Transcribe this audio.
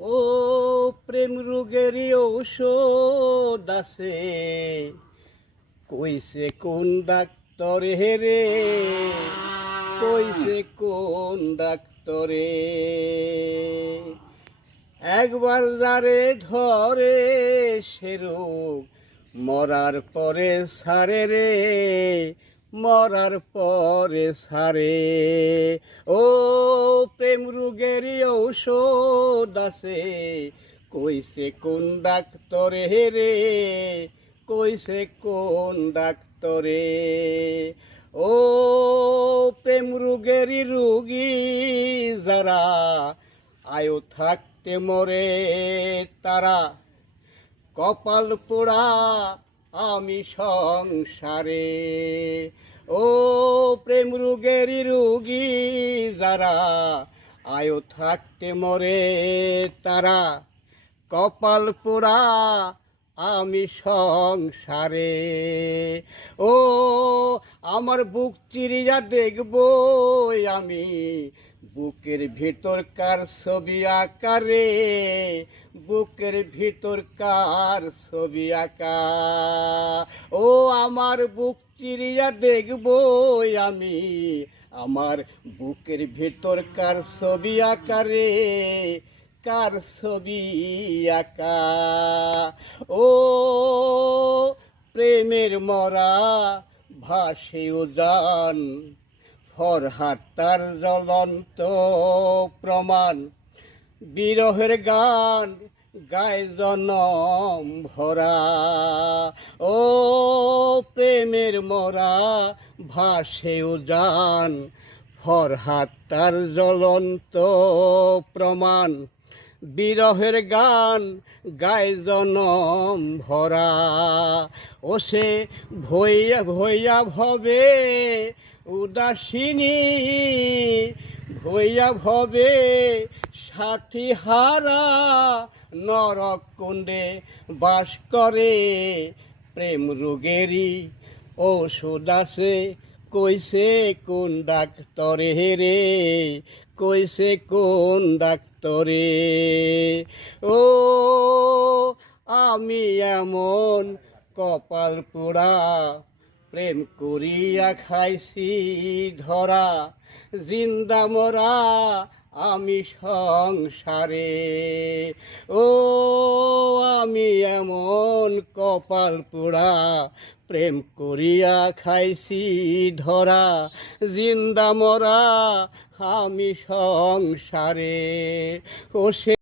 ও প্রেম রোগেরই ঔষধ আছে, কইছে কোন ডাক্তর রে, কইছে কোন ডাক্তরে। একবার যারে ধরে সে রোগ মরার পরে সারে রে, মরার পরে সারে। ও প্রেম রোগেরই ঔষধ আছে, কইছে কোন ডাক্তরে রে, কইছে কোন ডাক্তরে। ও প্রেম রোগেরই রোগী যারা, আয়ু থাকতে মরে তারা, কপাল পোড়া আমি সংসারে। ও প্রেম রোগেরই রোগী যারা, আয়ু থাকতে মরে তারা, কপাল পোড়া আমি সংসারে। ও আমার বুক চিরিয়া দেখবো আমি, বুকের ভিতরকার ছবি আকারে, বুকের ভিতরকার ছবি আঁকা। ও আমার বুক চিরিয়া দেখবো আমি, আমার বুকের ভিতরকার ছবি আকারে, কার ছবি আঁকা। ও প্রেমের মরা ভাসে উজান, ফরহাদ তার জ্বলন্ত প্রমাণ, বিরহের গান গায় জনম ভরা। ও প্রেমের মরা ভাসে উজান, ফরহাদ তার জ্বলন্ত প্রমাণ, বিরহের গান গায় জনম ভরা। ও সে ভইয়া ভইয়া ভবে উদাসিনী, ভইয়া ভবে সাথী হারা, নরক কুণ্ডে বাস করে। প্রেম রোগেরই ঔষধ আছে, কইছে কোন ডাক্তরে রে, কইছে কোন ডাক্তরে। ও আমি এমন কপাল পোড়া, প্রেম করিয়া খাইছি ধরা, জিন্দা মরা আমি সংসারে। ও আমি এমন কপাল পোড়া, প্রেম করিয়া খাইছি ধরা, জিন্দা মরা আমি সংসারে। ও সে